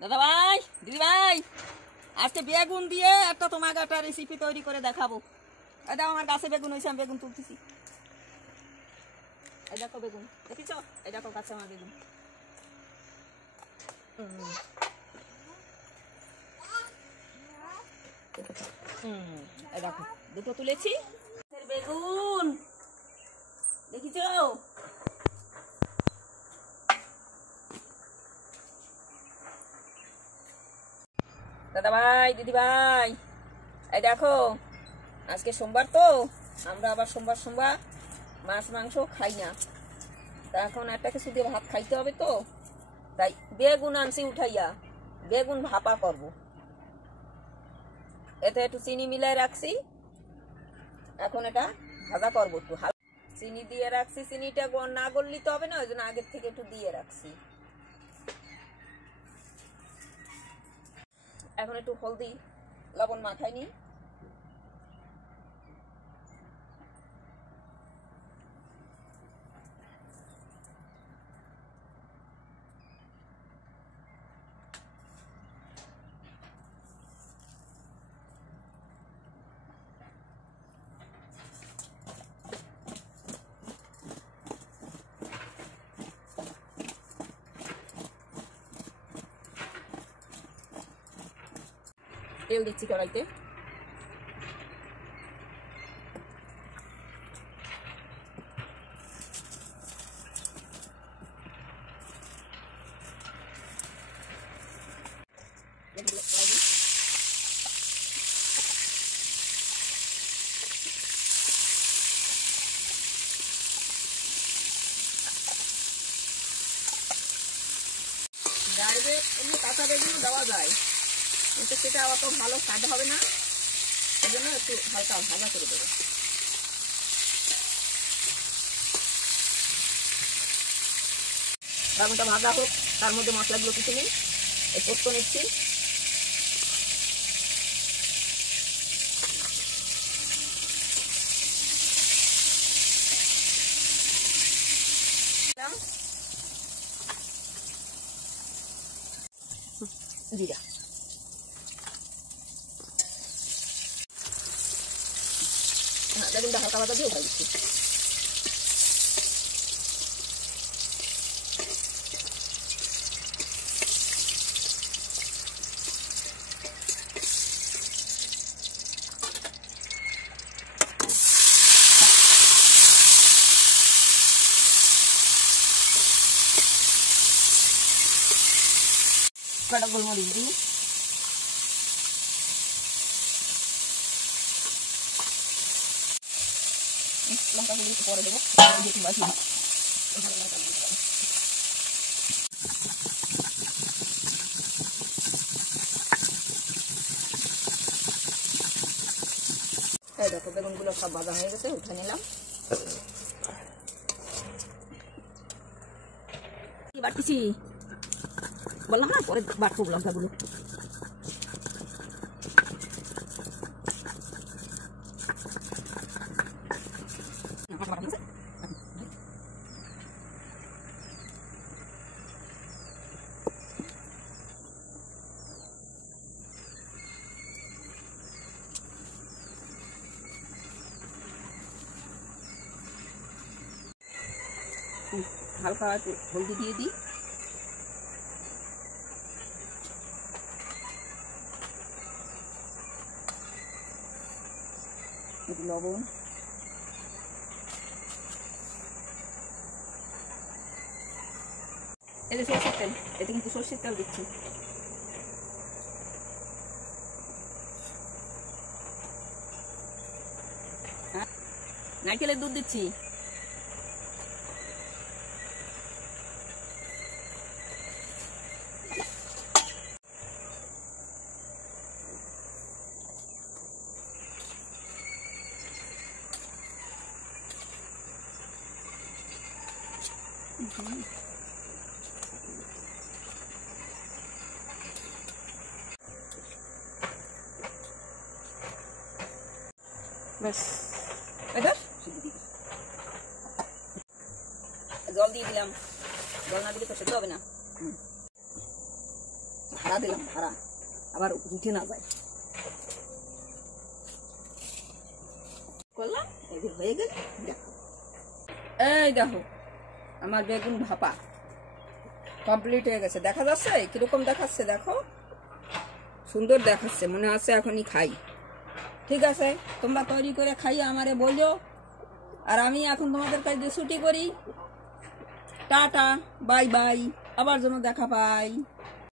দাদা ভাই, দিদি ভাই, আজকে বেগুন দিয়ে একটা তোমাকে একটা রেসিপি তৈরি করে দেখাবো। এই দেখো আমার গাছে বেগুন হয়েছে, আমি বেগুন তুলতেছি। এই দেখো বেগুন, দেখিছো? এই দেখো গাছে আমার বেগুন। এই দেখো দুটো তুলেছি বেগুন, দেখিছো? দাদা ভাই, দিদি ভাই, এই দেখো আজকে সোমবার তো, আমরা আবার সোমবার সোমবার মাছ মাংস খাই না, তা এখন একটা কিছু দিয়ে ভাত খাইতে হবে তো, তাই বেগুন আনছি উঠাইয়া, বেগুন ভাপা করব। এতে একটু চিনি মিলাই রাখছি, এখন এটা ভাজা করবো। একটু চিনি দিয়ে রাখছি, চিনিটা না গললি তো হবে না, ওই জন্য আগের থেকে একটু দিয়ে রাখছি। এখন একটু হলদি লবণ মাখাই নি। তেল দিচ্ছি কড়াইতে। এমনি কাঁচা বেগুন দেওয়া যায়, কিন্তু সেটা অত ভালো স্বাদ হবে না, এই জন্য একটু হালকা ভাজা করে দেবো। বেগুনটা ভাজা হোক, তার মধ্যে মশলাগুলো কিছু নিই। এই পোস্ত নিচ্ছি, জিরা, বেগুনটা হালকা ভাজা দিয়ে উঠাই দিচ্ছি। কটা গোলমরিচ দিই, লঙ্কাগুলো একটু পরে দেবো, যেটি বাকি এই দেখো বেগুনগুলো সব ভাজা হয়ে গেছে, উঠে নিলাম। কি বাড়তেছি বললাম না, পরে বাড়বো লঙ্কাগুলো। হালকা একটু হলদি দিয়ে দিই, একটু লবণ, এই যে সরষের তেল, এতে কিন্তু সরষের তেল দিচ্ছি। নারকেলের দুধ দিচ্ছি, ব্যাস। এবার জল দিয়ে দিলাম, জল না দিলে তো সেদ্ধ হবে না। ধারা দিলাম, ধারা আবার উঠে না যায়। করলাম, এগুলো হয়ে গেল। দেখো, এই দেখো আমার বেগুন ভাপা কমপ্লিট হয়ে গেছে। দেখা যাচ্ছে কিরকম দেখাচ্ছে? দেখো, সুন্দর দেখাচ্ছে, মনে হচ্ছে এখনই খাই। ঠিক আছে, তোমরা তৈরি করে খাইয়ে আমারে বলো। আর আমি এখন তোমাদের কাছে ছুটি করি। টাটা, বাই বাই, আবার যেন দেখা পাই।